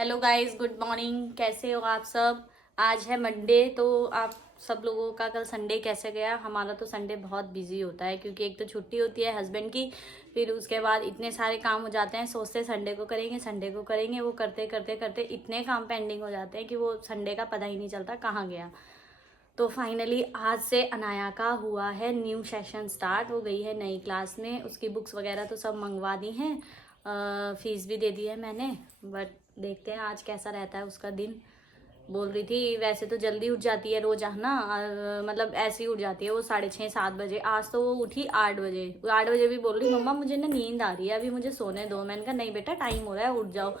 Hello guys, good morning. कैसे हो आप सब। आज है मंडे, तो आप सब लोगों का कल संडे कैसे गया। हमारा तो संडे बहुत बिजी होता है क्योंकि एक तो छुट्टी होती है हस्बैंड की, फिर उसके बाद इतने सारे काम हो जाते हैं। सोचते संडे को करेंगे, संडे को करेंगे, वो करते करते करते इतने काम पेंडिंग हो जाते हैं कि वो संडे का पता ही नहीं चलता कहाँ गया। तो फाइनली आज से अनाया का हुआ है न्यू सेशन स्टार्ट। हो गई है नई क्लास में। उसकी बुक्स वगैरह तो सब मंगवा दी हैं, फीस भी दे दी है मैंने। बट देखते हैं आज कैसा रहता है उसका दिन। बोल रही थी वैसे तो जल्दी उठ जाती है रोज है ना, मतलब ऐसे ही उठ जाती है वो 6:30-7 बजे। आज तो वो उठी 8 बजे। 8 बजे भी बोल रही मम्मा मुझे ना नींद आ रही है, अभी मुझे सोने दो। मैंने कहा नहीं बेटा, टाइम हो रहा है, उठ जाओ।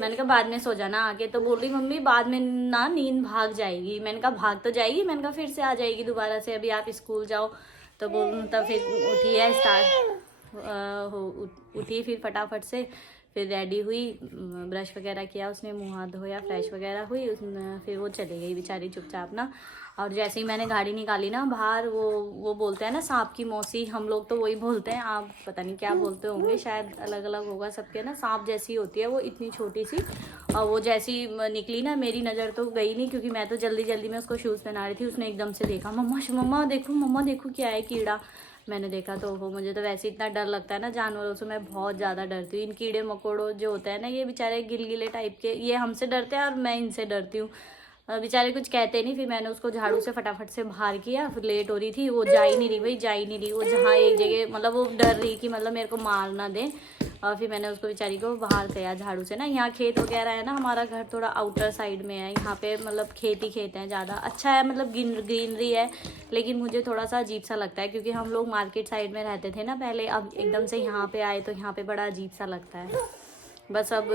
मैंने कहा बाद में सो जाना आके। तो बोल रही मम्मी बाद में ना नींद भाग जाएगी। मैंने कहा भाग तो जाएगी, मैंने कहा फिर से आ जाएगी दोबारा से, अभी आप स्कूल जाओ। तो बोल तब फिर उठी है उठी फिर फटाफट से, फिर रेडी हुई, ब्रश वगैरह किया उसने, मुंह हाथ धोया, फ्रेश वगैरह हुई उसने, फिर वो चली गई बेचारी चुपचाप ना। और जैसे ही मैंने गाड़ी निकाली ना बाहर, वो बोलते हैं ना सांप की मौसी, हम लोग तो वही बोलते हैं, आप पता नहीं क्या बोलते होंगे, शायद अलग अलग होगा सबके ना। सांप जैसी होती है वो, इतनी छोटी सी। और वो जैसी निकली ना, मेरी नज़र तो गई नहीं क्योंकि मैं तो जल्दी जल्दी में उसको शूज़ पहना रही थी। उसने एकदम से देखा, मम्मा देखो क्या है, कीड़ा। मैंने देखा तो वो, मुझे तो वैसे इतना डर लगता है ना जानवरों से, मैं बहुत ज़्यादा डरती हूँ। इन कीड़े मकोड़ों जो होते हैं ना, ये बेचारे गिलगिले टाइप के, ये हमसे डरते हैं और मैं इनसे डरती हूँ। बेचारे कुछ कहते नहीं। फिर मैंने उसको झाड़ू से फटाफट से बाहर किया, फिर लेट हो रही थी, वो जा ही नहीं रही भाई, जा ही नहीं रही वो। जहाँ एक जगह मतलब वो डर रही कि मतलब मेरे को मार ना दे। और फिर मैंने उसको बेचारी को बाहर किया झाड़ू से ना। यहाँ खेत वगैरह है ना, हमारा घर थोड़ा आउटर साइड में है, यहाँ पे मतलब खेत ही खेत हैं ज़्यादा। अच्छा है मतलब ग्रीनरी है, लेकिन मुझे थोड़ा सा अजीब सा लगता है क्योंकि हम लोग मार्केट साइड में रहते थे ना पहले, अब एकदम से यहाँ पे आए तो यहाँ पे बड़ा अजीब सा लगता है। बस अब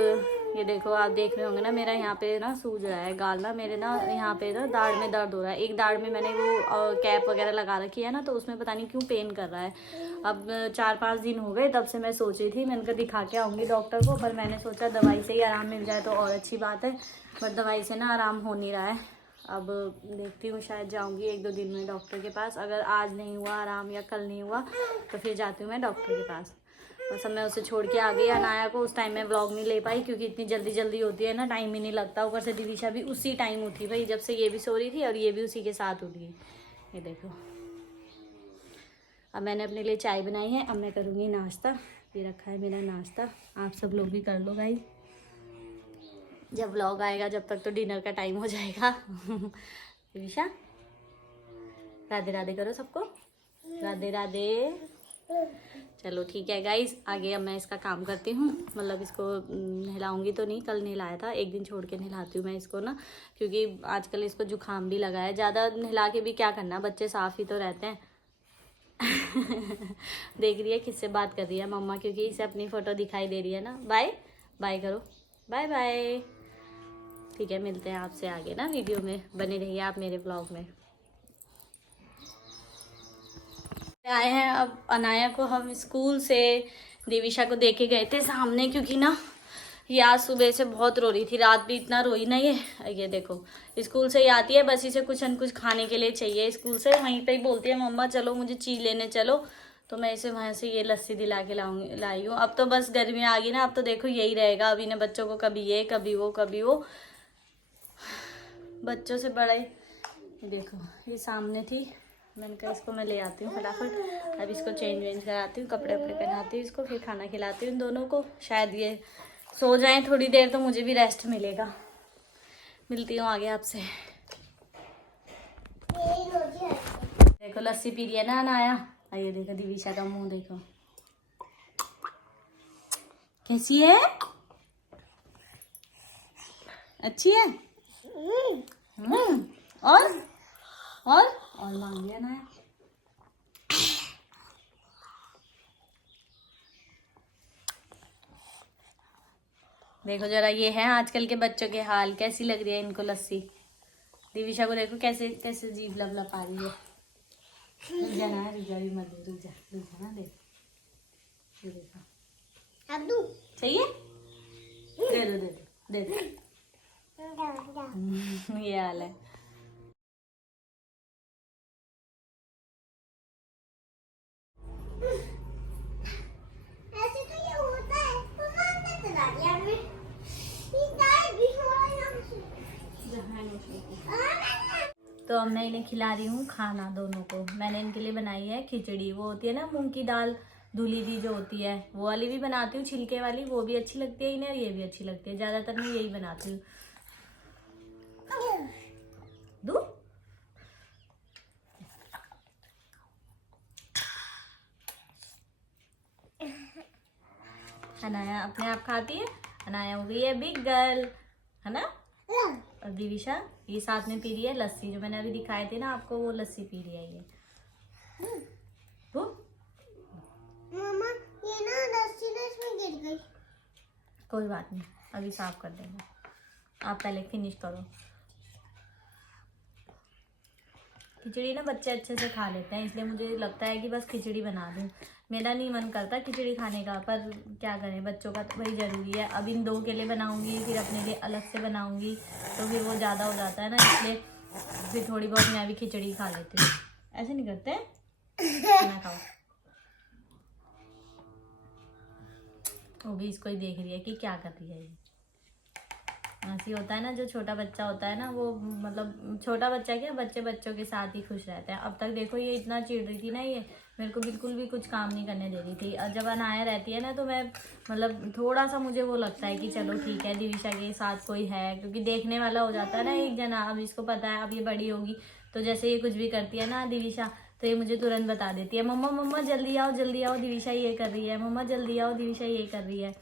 ये देखो, आप देख रहे होंगे ना, मेरा यहाँ पे ना सूज रहा है गाल ना, मेरे ना यहाँ पे ना दाढ़ में दर्द हो रहा है। एक दाढ़ में मैंने वो कैप वगैरह लगा रखी है ना, तो उसमें पता नहीं क्यों पेन कर रहा है। अब 4-5 दिन हो गए तब से मैं सोच रही थी, मैंने कहा दिखा के आऊँगी डॉक्टर को, पर मैंने सोचा दवाई से ही आराम मिल जाए तो और अच्छी बात है। बट दवाई से ना आराम हो नहीं रहा है। अब देखती हूँ, शायद जाऊँगी 1-2 दिन में डॉक्टर के पास। अगर आज नहीं हुआ आराम या कल नहीं हुआ तो फिर जाती हूँ मैं डॉक्टर के पास। बस अब मैं उसे छोड़ के आ गई अनाया को। उस टाइम में व्लॉग नहीं ले पाई क्योंकि इतनी जल्दी जल्दी होती है ना, टाइम ही नहीं लगता। ऊपर से दिविशा भी उसी टाइम उठी भाई, जब से ये भी सो रही थी और ये भी उसी के साथ उठी। ये देखो, अब मैंने अपने लिए चाय बनाई है, अब मैं करूँगी नाश्ता। ये रखा है मेरा नाश्ता, आप सब लोग भी कर लो भाई। जब व्लॉग आएगा जब तक तो डिनर का टाइम हो जाएगा। दिविशा राधे राधे करो सबको, राधे राधे। चलो ठीक है गाइस, आगे अब मैं इसका काम करती हूँ। मतलब इसको नहलाऊंगी तो नहीं, कल नहलाया था, एक दिन छोड़ के नहलाती हूँ मैं इसको ना, क्योंकि आजकल इसको जुकाम भी लगा है। ज़्यादा नहला के भी क्या करना, बच्चे साफ़ ही तो रहते हैं। देख रही है किससे बात कर रही है, मम्मा, क्योंकि इसे अपनी फ़ोटो दिखाई दे रही है ना। बाय बाय करो, बाय बाय। ठीक है, मिलते हैं आपसे आगे ना वीडियो में, बने रहिए आप मेरे ब्लॉग में। आए हैं अब अनाया को हम स्कूल से, दिविशा को देके गए थे सामने, क्योंकि ना ये आज सुबह से बहुत रो रही थी, रात भी इतना रोई ना। ये देखो, स्कूल से ही आती है, बस इसे कुछ न कुछ खाने के लिए चाहिए। स्कूल से वहीं पे ही बोलती है मम्मा चलो मुझे चीज लेने चलो, तो मैं इसे वहाँ से ये लस्सी दिला के लाई हूँ। अब तो बस गर्मी आ गई ना, अब तो देखो यही रहेगा। अभी ने बच्चों को कभी ये कभी वो कभी वो, बच्चों से बड़े। देखो ये सामने थी, मैंने कहा इसको मैं ले आती हूँ फटाफट। अब इसको चेंज वेंज कराती हूँ, कपड़े वपड़े पहनाती हूँ इसको, फिर खाना खिलाती हूँ इन दोनों को। शायद ये सो जाएं थोड़ी देर तो मुझे भी रेस्ट मिलेगा। मिलती हूँ आगे आपसे। देखो लस्सी पी रही है ना अनाया। ये देखो दिविशा का मुंह देखो कैसी है, अच्छी है। और मांग लिया ना। देखो जरा, ये है आजकल के बच्चों के हाल, कैसी लग रही है इनको लस्सी। दिविशा को देखो कैसे कैसे जीभ लपलपा रही है। रुक जा ना, रुक जा भी मत, रुक जा ना, देख ये देखो। अब दूं चाहिए, दे दो दे दो। ये हाल है। तो अब मैं इन्हें खिला रही हूँ खाना दोनों को। मैंने इनके लिए बनाई है खिचड़ी, वो होती है ना मूंग की दाल धुली हुई जो होती है, वो वाली भी बनाती हूँ, छिलके वाली, वो भी अच्छी लगती है इन्हें और ये भी अच्छी लगती है। ज़्यादातर मैं यही बनाती हूँ। दूँ अनाया अपने आप खाती है। अनाया हो गई है बिग गर्ल, है ना। और दिविशा ये साथ में पी रही है लस्सी, जो मैंने अभी दिखाए थे ना आपको, वो लस्सी पी रही है ये। वो मम्मा ये ना लस्सी ना इसमें गिर गई। कोई बात नहीं, अभी साफ कर देंगे, आप पहले फिनिश करो। खिचड़ी ना बच्चे अच्छे से खा लेते हैं, इसलिए मुझे लगता है कि बस खिचड़ी बना दूं। मेरा नहीं मन करता खिचड़ी खाने का, पर क्या करें, बच्चों का तो वही ज़रूरी है। अब इन 2 के लिए बनाऊंगी, फिर अपने लिए अलग से बनाऊंगी, तो फिर वो ज़्यादा हो जाता है ना, इसलिए फिर थोड़ी बहुत मैं भी खिचड़ी खा लेती हूँ। ऐसे नहीं करते, खाना खाओ। वो भी इसको ही देख रही है कि क्या कर रही है ये। ऐसी होता है ना, जो छोटा बच्चा होता है ना, वो मतलब छोटा बच्चा क्या, बच्चे बच्चों के साथ ही खुश रहते हैं। अब तक देखो ये इतना चिढ़ रही थी ना, ये मेरे को बिल्कुल भी कुछ काम नहीं करने दे रही थी। और जब अनाया रहती है ना, तो मैं मतलब थोड़ा सा मुझे वो लगता है कि चलो ठीक है दिविशा के साथ कोई है, क्योंकि देखने वाला हो जाता है ना एक जना। अब इसको पता है अब ये बड़ी होगी, तो जैसे ये कुछ भी करती है ना दिविशा, तो ये मुझे तुरंत बता देती है, मम्मा मम्मा जल्दी आओ दिविशा ये कर रही है, मम्मा जल्दी आओ दिविशा ये कर रही है।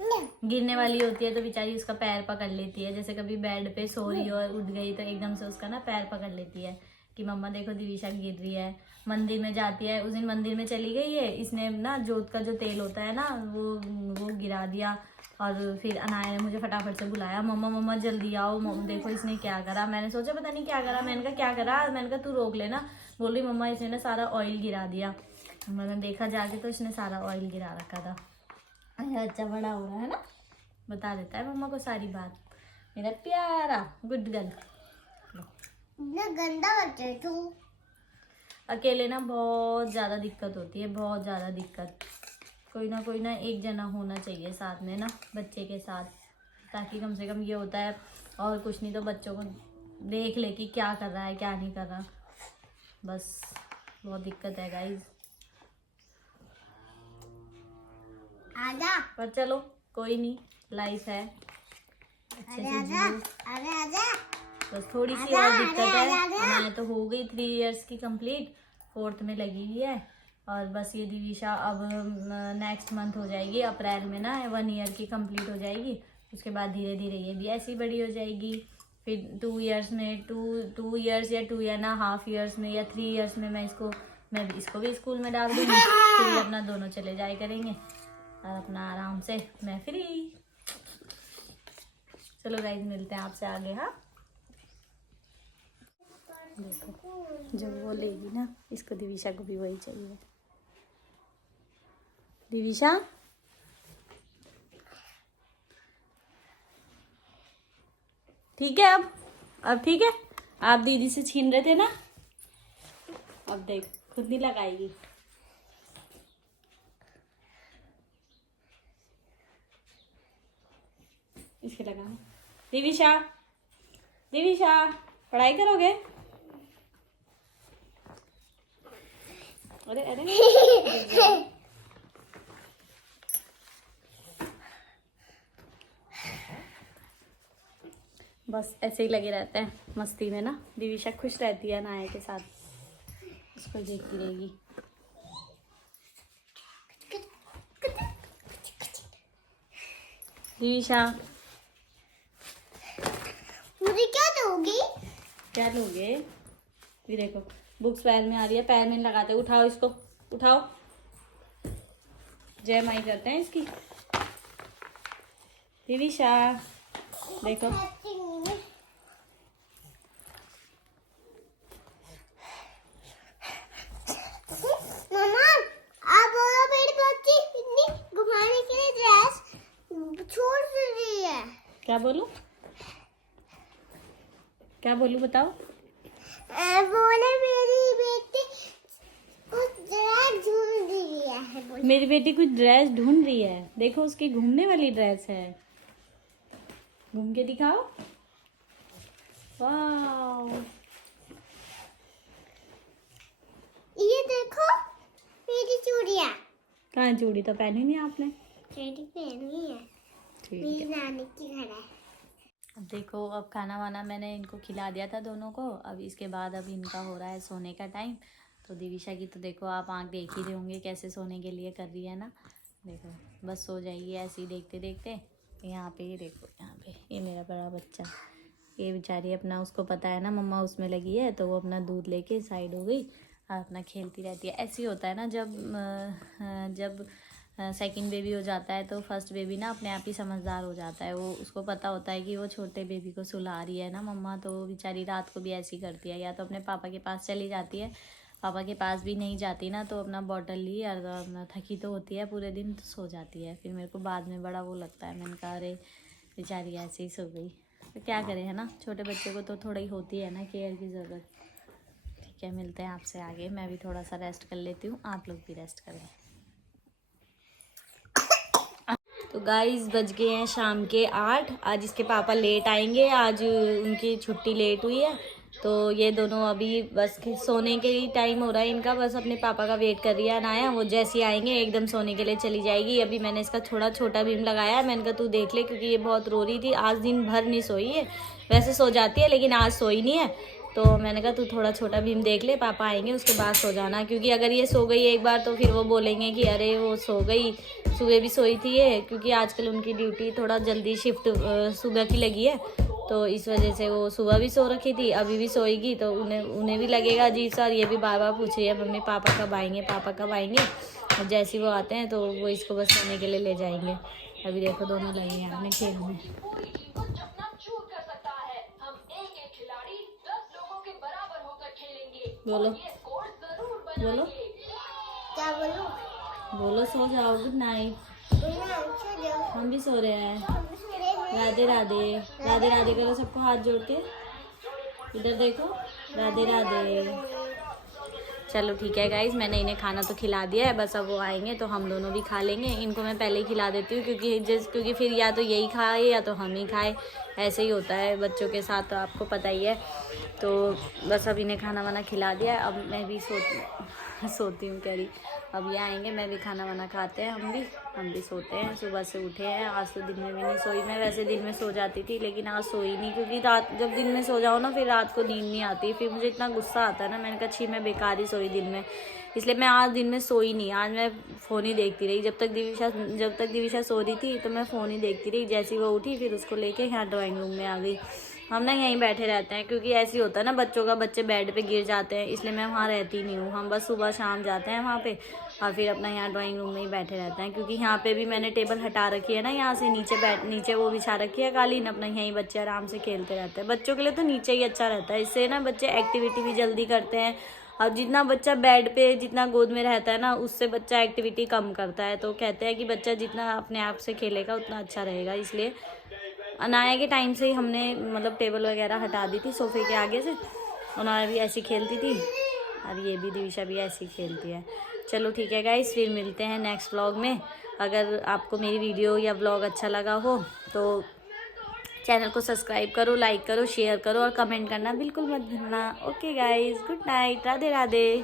गिरने वाली होती है तो बेचारी उसका पैर पकड़ लेती है, जैसे कभी बेड पे सो रही हो और उठ गई तो एकदम से उसका ना पैर पकड़ लेती है कि मम्मा देखो दिविशा गिर रही है। मंदिर में जाती है, उस दिन मंदिर में चली गई है, इसने ना जोत का जो तेल होता है ना, वो गिरा दिया। और फिर अनाया ने मुझे फटाफट से बुलाया, मम्मा मम्मा जल्दी आओ, देखो इसने क्या करा। मैंने सोचा पता नहीं क्या करा, मैंने कहा क्या करा, मैंने कहा तू रोक लेना। बोल रही मम्मा इसने ना सारा ऑयल गिरा दिया। मैंने देखा जाके तो इसने सारा ऑयल गिरा रखा था। अच्छा बड़ा हो रहा है ना, बता देता है मम्मा को सारी बात, मेरा प्यारा गुड गर्ल। ना गंदा बच्चा है तू। अकेले ना बहुत ज़्यादा दिक्कत होती है, बहुत ज़्यादा दिक्कत। कोई ना एक जना होना चाहिए साथ में ना बच्चे के साथ, ताकि कम से कम ये होता है, और कुछ नहीं तो बच्चों को देख ले कि क्या कर रहा है क्या नहीं कर रहा, बस बहुत दिक्कत है गाइस। आजा पर चलो कोई नहीं, लाइफ है, अच्छे से जियो। अरे आजा बस थोड़ी सी और दिक्कत है, हमारे तो हो गई 3 इयर्स की कंप्लीट, 4th में लगी हुई है। और बस ये दिविशा अब नेक्स्ट मंथ हो जाएगी, अप्रैल में ना 1 ईयर की कंप्लीट हो जाएगी। उसके बाद धीरे धीरे ये भी ऐसी बड़ी हो जाएगी। फिर 2 इयर्स में 2 इयर्स या 2.5 इयर्स में या 3 इयर्स में मैं इसको भी स्कूल में डाल दूंगी। फिर अपना दोनों चले जाए करेंगे और अपना आराम से मैं फ्री। चलो गाइस मिलते हैं आपसे आगे। हाँ देखो जब वो लेगी ना, इसको दिविशा को भी वही चाहिए। दिविशा ठीक है, अब ठीक है। आप दीदी से छीन रहे थे ना, अब देख खुद नहीं लगाएगी। इसके लगा। दिविशा दिविशा पढ़ाई करोगे? अरे अरे बस ऐसे ही लगे रहते हैं मस्ती में ना। दिविशा खुश रहती है नाया के साथ, उसको देखती रहेगी। दिविशा मुझे क्या दोगी? क्या लोगे? ये देखो बुक्स पैर में आ रही है, पैर में लगाते, उठाओ इसको, उठाओ। जय माई करते हैं इसकी। दिविशा देखो मम्मा आप बोलो मेरी बच्ची इतनी घुमाने के लिए ड्रेस छोड़ रही है। क्या बोलूं बताओ। बोले मेरी बेटी कुछ ड्रेस ढूंढ रही है। मेरी बेटी कुछ ड्रेस ढूंढ रही है, देखो उसकी घूमने वाली ड्रेस है, घूम के दिखाओ। वाह ये देखो मेरी चूड़ियाँ। कहाँ चूड़ी तो पहनी नहीं आपने? चूड़ी पहनी है, ठीक मेरी है। नानी की घर है। अब देखो, अब खाना वाना मैंने इनको खिला दिया था दोनों को। अब इसके बाद अब इनका हो रहा है सोने का टाइम। तो दिविशा की तो देखो आप आंख देख ही रहे होंगे कैसे सोने के लिए कर रही है ना। देखो बस सो जाइए ऐसे ही देखते देखते। यहाँ पे ये देखो, यहाँ पे ये मेरा बड़ा बच्चा, ये बेचारी अपना, उसको पता है ना मम्मा उसमें लगी है, तो वो अपना दूध लेके साइड हो गई और अपना खेलती रहती है। ऐसे ही होता है ना जब सेकंड बेबी हो जाता है तो फर्स्ट बेबी ना अपने आप ही समझदार हो जाता है। वो उसको पता होता है कि वो छोटे बेबी को सुला रही है ना मम्मा, तो वो बेचारी रात को भी ऐसी करती है, या तो अपने पापा के पास चली जाती है, पापा के पास भी नहीं जाती ना तो अपना बॉटल ली और अपना थकी तो होती है पूरे दिन तो सो जाती है। फिर मेरे को बाद में बड़ा वो लगता है, मैंने कहा अरे बेचारी ऐसे ही सो गई। तो क्या करें, है ना, छोटे बच्चे को तो थोड़ा ही होती है ना केयर की ज़रूरत। ठीक है, मिलते हैं आपसे आगे। मैं भी थोड़ा सा रेस्ट कर लेती हूँ, आप लोग भी रेस्ट करें। तो गाइस बज गए हैं शाम के 8। आज इसके पापा लेट आएंगे, आज उनकी छुट्टी लेट हुई है, तो ये दोनों अभी बस सोने के ही टाइम हो रहा है इनका, बस अपने पापा का वेट कर रही है अनाया। वो जैसे ही आएंगे एकदम सोने के लिए चली जाएगी। अभी मैंने इसका थोड़ा छोटा भीम लगाया है, मैंने कहा तू देख ले, क्योंकि ये बहुत रो रही थी, आज दिन भर नहीं सोई है। वैसे सो जाती है लेकिन आज सोई नहीं है, तो मैंने कहा तू थोड़ा छोटा भीम देख ले, पापा आएंगे उसके बाद सो जाना, क्योंकि अगर ये सो गई एक बार तो फिर वो बोलेंगे कि अरे वो सो गई, सुबह भी सोई थी ये, क्योंकि आजकल उनकी ड्यूटी थोड़ा जल्दी शिफ्ट सुबह की लगी है, तो इस वजह से वो सुबह भी सो रखी थी, अभी भी सोएगी, तो उन्हें भी लगेगा अजीब सा। और ये भी बार बार पूछ रही है मम्मी पापा कब आएंगे, पापा कब आएंगे। और जैसे ही वो आते हैं तो वो इसको बस सोने के लिए ले जाएंगे। अभी देखो दोनों लगे हैं अपने खेल में। बोलो बोलो क्या बोलूं? बोलो, सो जाओ, गुड नाइट। हम भी सो रहे हैं। राधे राधे, राधे राधे करो सबको हाथ जोड़ के, इधर देखो, राधे राधे। चलो ठीक है गाइज, मैंने इन्हें खाना तो खिला दिया है, बस अब वो आएंगे तो हम दोनों भी खा लेंगे। इनको मैं पहले ही खिला देती हूँ, क्योंकि फिर या तो यही खाए या तो हम ही खाए, ऐसे ही होता है बच्चों के साथ, तो आपको पता ही है। तो बस अब इन्हें खाना वाना खिला दिया है, अब मैं भी सोती हूँ कह रही। अब ये आएंगे, मैं भी खाना वाना खाते हैं, हम भी सोते हैं। सुबह से उठे हैं, आज तो दिन में भी नहीं सोई मैं, वैसे दिन में सो जाती थी लेकिन आज सोई नहीं, क्योंकि रात जब दिन में सो जाओ ना फिर रात को नींद नहीं आती, फिर मुझे इतना गुस्सा आता है ना, मैंने कहा छी मैं बेकार ही सोई दिन में, इसलिए मैं आज दिन में सोई नहीं। आज मैं फ़ोन ही देखती रही जब तक दिविशा सो रही थी, तो मैं फ़ोन ही देखती रही। जैसे ही वो उठी फिर उसको लेके यहाँ ड्राइंग रूम में आ गई। हम ना यहीं बैठे रहते हैं, क्योंकि ऐसे ही होता है ना बच्चे बेड पे गिर जाते हैं, इसलिए मैं वहाँ रहती नहीं हूँ। हम बस सुबह शाम जाते हैं वहाँ पे और फिर अपना यहाँ ड्राइंग रूम में ही बैठे रहते हैं, क्योंकि यहाँ पे भी मैंने टेबल हटा रखी है ना, यहाँ से नीचे वो बिछा रखी है कालीन, अपना यहीं बच्चे आराम से खेलते रहते हैं। बच्चों के लिए तो नीचे ही अच्छा रहता है, इससे ना बच्चे एक्टिविटी भी जल्दी करते हैं। और जितना बच्चा बेड पे जितना गोद में रहता है ना, उससे बच्चा एक्टिविटी कम करता है, तो कहते हैं कि बच्चा जितना अपने आप से खेलेगा उतना अच्छा रहेगा। इसलिए अनाया के टाइम से ही हमने मतलब टेबल वगैरह हटा दी थी सोफे के आगे से, अनाया भी ऐसी खेलती थी और ये भी दिविशा भी ऐसी खेलती है। चलो ठीक है गाइस, फिर मिलते हैं नेक्स्ट व्लॉग में। अगर आपको मेरी वीडियो या व्लॉग अच्छा लगा हो तो चैनल को सब्सक्राइब करो, लाइक करो, शेयर करो और कमेंट करना बिल्कुल मत भूलना। Okay guys, good night, Radhe Radhe.